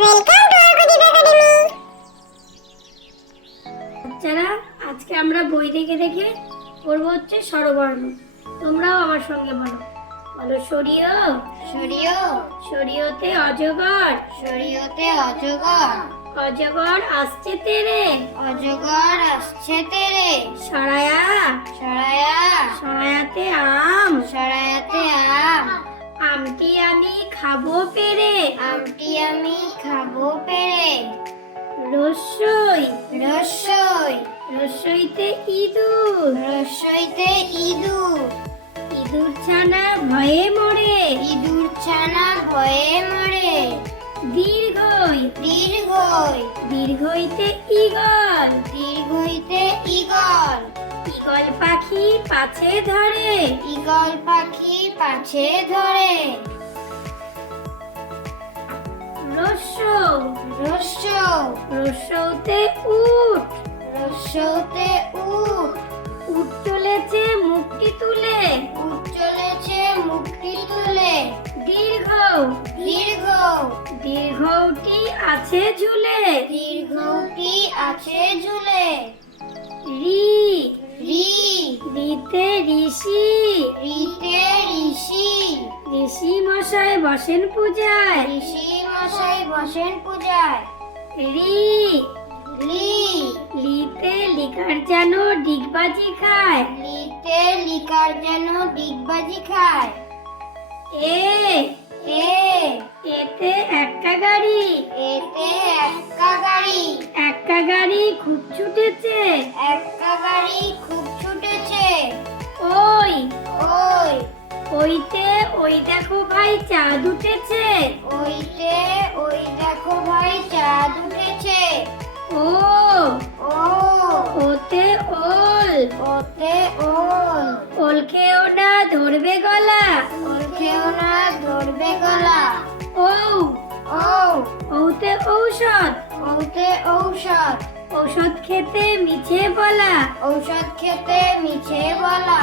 Welcome to আরগদীপ academy. বাচ্চারা, আজকে আমরা বই দেখে দেখে পড়ব হচ্ছে স্বরবর্ণ। তোমরাও আমার সঙ্গে বলো। বলো সরিয়। সরিয়। সরিয়তে অজগর। সরিয়তে অজগর। অজগর আসছে তেরে। অজগর আসছে তেরে। সরায়া। সরায়া। সরায়াতে আম। সরায়াতে আম। আমটি আমি খাবো পেরে। আমটি আমি খাবো পেরে। রসই। রসই। রসইতে ইঁদুর। রসইতে ইঁদুর। ইঁদুর ছানা ভয়ে মরে। ইঁদুর ছানা ভয়ে মরে। দীর্ঘই। দীর্ঘই। দীর্ঘইতে ঈগল। দীর্ঘইতে ঈগল। ঈগল পাখি পাছে ধরে। ঈগল পাখি পাছে ধরে। রস্যৌ। রস্যৌ। রস্যৌতে উট। রস্যৌতে উট। উট চলেছে মুখটি তুলে। উট চলেছে মুখটি তুলে। দীর্ঘ। দীর্ঘ। দীর্ঘটি আছে ঝুলে। দীর্ঘটি আছে ঝুলে। রি। রি। রিতে ঋষি। রিতে ঋষি। ঋষি মশাই বসেন পূজায়। ঋষি মশাই বসেন পূজায়। রি। লি। লিতে লিকার যেন ডিগবাজি খায়। লিতে লিকার যেন ডিগবাজি খায়। এ। এ। এতে এক্কা গাড়ি। এতে এক্কা গাড়ি। এক্কা গাড়ি খুব ছুটেছে। এক্কা গাড়ি খুব ছুটেছে। ওই। ওই। ওইতে ওই দেখো ভাই চাঁদ উঠেছে। ওইতে ওই দেখো ভাই চাঁদ উঠেছে। ও। ও। ওতে ওল। ওতে ওল। ওল খেও না ধরবে গলা। ওল খেও না ধরবে গলা। ও। ও। ওতে ঔষধ। ওতে ঔষধ। ঔষধ খেতে মিছে বলা। ঔষধ খেতে মিছে বলা।